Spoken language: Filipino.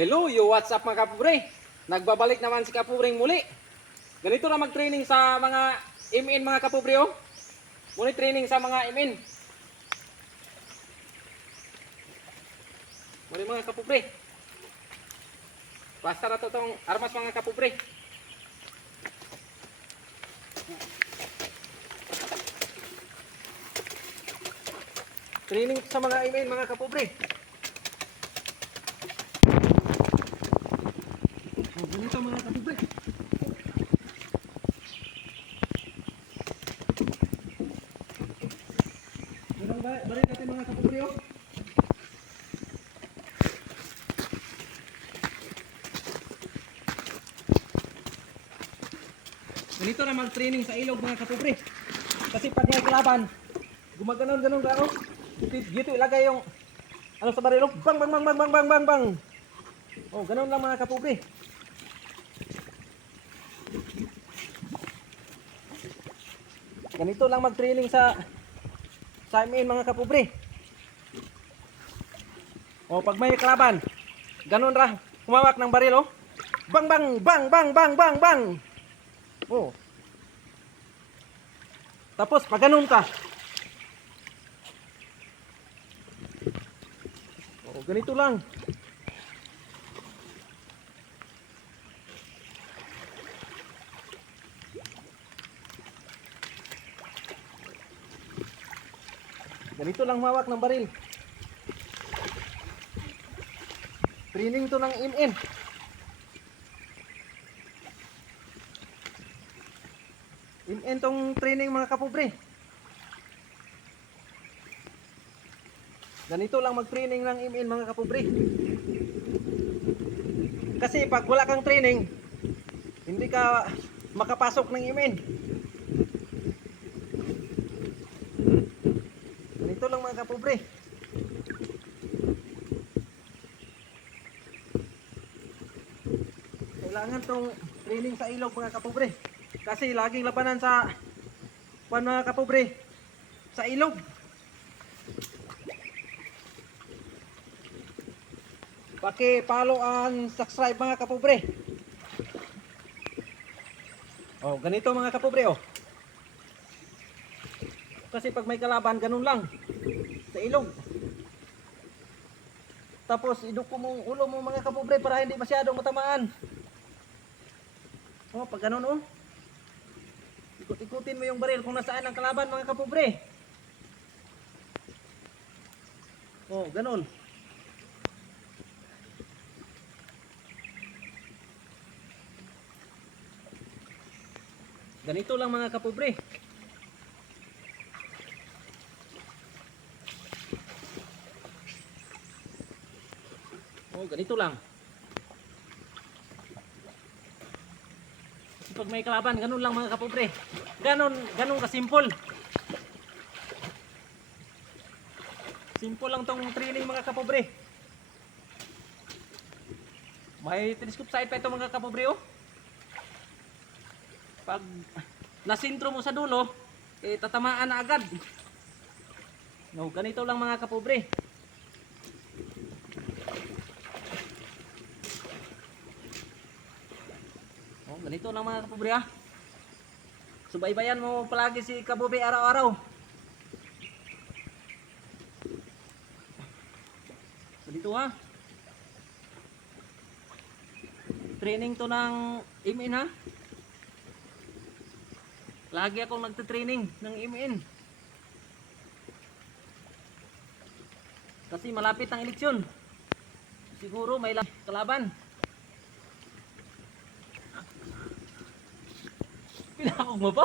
Hello, what's up mga kapobre? Nagbabalik naman si kapobreng muli. Ganito na mag-training sa mga MN mga kapobre oh. Muli training sa mga MN. Muli mga kapobre. Basta na to tong armas mga kapobre. Training sa mga MN mga kapobre. Ganito mga kapobre. Balik natin mga kapobre oh. Ganito na mag-training sa ilog mga kapobre. Kasi pag may kalaban, gumaganon-ganon ka oh. Dito ilagay yung ano sa barilo. Bang bang bang bang bang bang bang bang. Oh, ganon lang mga kapobre. Ganito lang mag-training sa amin mga kapobre. O pag may kalaban, ganun ra, humawak ng baril oh. Bang bang bang bang bang bang bang. Oh. Tapos pag ganun ka. Oh, ganito lang. Ganito lang hawak ng baril. Training to ng MN. MN tong training mga kapobre. Ganito lang mag-training ng MN mga kapobre. Kasi pag wala kang training, hindi ka makapasok ng MN. Ganito lang mga kapobre. Kailangan tong training sa ilog mga kapobre. Kasi laging labanan sa mga kapobre sa ilog. Paki-follow and subscribe mga kapobre. Oh, ganito mga kapobre oh. Kasi pag may kalaban ganun lang sa ilog. Tapos iduko mo ulo mo mga kapobre para hindi masyadong matamaan. Oh, pag ganun oh. Ikot-ikutin mo yung baril kung nasaan ang kalaban mga kapobre. Oh, ganun. Ganito lang mga kapobre. Oh, ganito lang. Pag may kalaban, ganun lang mga kapobre. Ganun ka simple. Simple lang tong training mga kapobre. May telescope sight pa ito mga kapobre oh. Pag nasintro mo sa dulo, eh tatamaan na agad. No, ganito lang mga kapobre. Ganito lang mga kapobre ha. Subaybayan mo palagi si kapobre araw-araw. Ganito ha. Training to ng MN ha. Lagi akong nagte-training ng MN. Kasi malapit ang eleksyon. Siguro may kalaban. Pinakong mo pa.